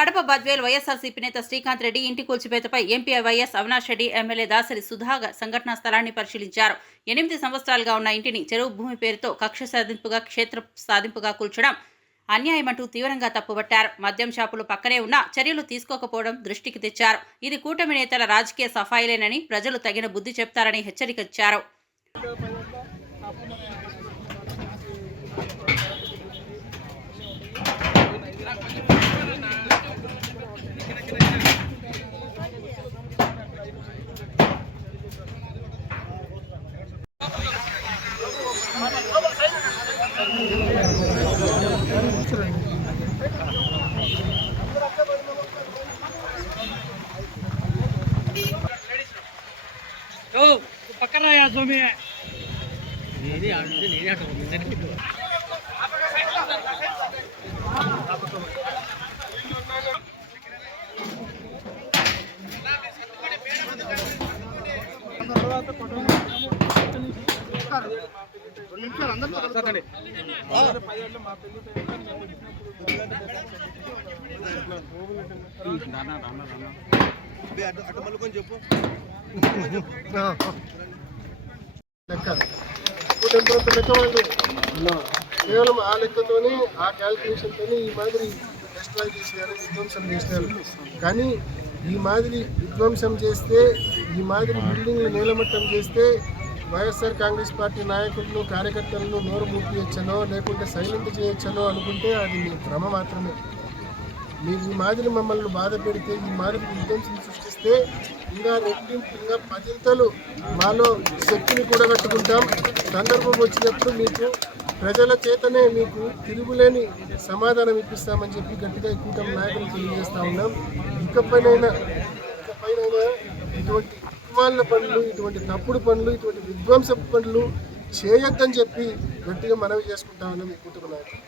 కడప బద్వేల్ వైఎస్ఆర్సీపీ నేత శ్రీకాంత్ రెడ్డి ఇంటి కూల్చివేతపై MP YS Avinash Reddy MLA Dasari Sudhakar సంఘటనా స్థలాన్ని పరిశీలించారు. 8 సంవత్సరాలుగా ఉన్న ఇంటిని చెరువు భూమి పేరుతో కక్ష సాధింపుగా క్షేత్ర సాధింపుగా కూల్చడం అన్యాయమంటూ తీవ్రంగా తప్పుబట్టారు. మద్యం షాపులు పక్కనే ఉన్నా చర్యలు తీసుకోకపోవడం దృష్టికి తెచ్చారు. ఇది కూటమి నేతల రాజకీయ సఫాయిలేనని, ప్రజలు తగిన బుద్ధి చెప్తారని హెచ్చరికిచ్చారు. पकड़ रहा है जो में नहीं हटो కేవలం ఆ లెక్కతోనే, ఆ క్యాల్కులేషన్తోనే ఈ మాదిరి డిస్ట్రాయ్ చేశారు, విధ్వంసం చేశారు. కానీ ఈ మాదిరి విధ్వంసం చేస్తే, ఈ మాదిరి బిల్డింగ్లు నేలమట్టం చేస్తే వైఎస్ఆర్ కాంగ్రెస్ పార్టీ నాయకులను, కార్యకర్తలను నోరు మూపియచ్చనో లేకుంటే సైలెంట్ చేయొచ్చనో అనుకుంటే అది మీ భ్రమ మాత్రమే. మీరు ఈ మాదిరి మమ్మల్ని బాధ పెడితే, ఈ మాదిరి విధ్వంసం సృష్టిస్తే ఇంకా రెట్టింపు, ఇంకా 10 మాలో శక్తిని కూడగట్టుకుంటాం. సందర్భం వచ్చినప్పుడు మీకు ప్రజల చేతనే మీకు తిరుగులేని సమాధానం ఇప్పిస్తామని చెప్పి గట్టిగా ఈ కూటమి నాయకులు తెలియజేస్తూ ఉన్నాం. ఇకపైనైనా ఇటువంటి ఇవాళ పనులు, ఇటువంటి తప్పుడు పనులు, ఇటువంటి విధ్వంసపు పనులు చేయొద్దని చెప్పి గట్టిగా మనవి చేసుకుంటా ఉన్నాం ఈ కూటమి నాయకులు.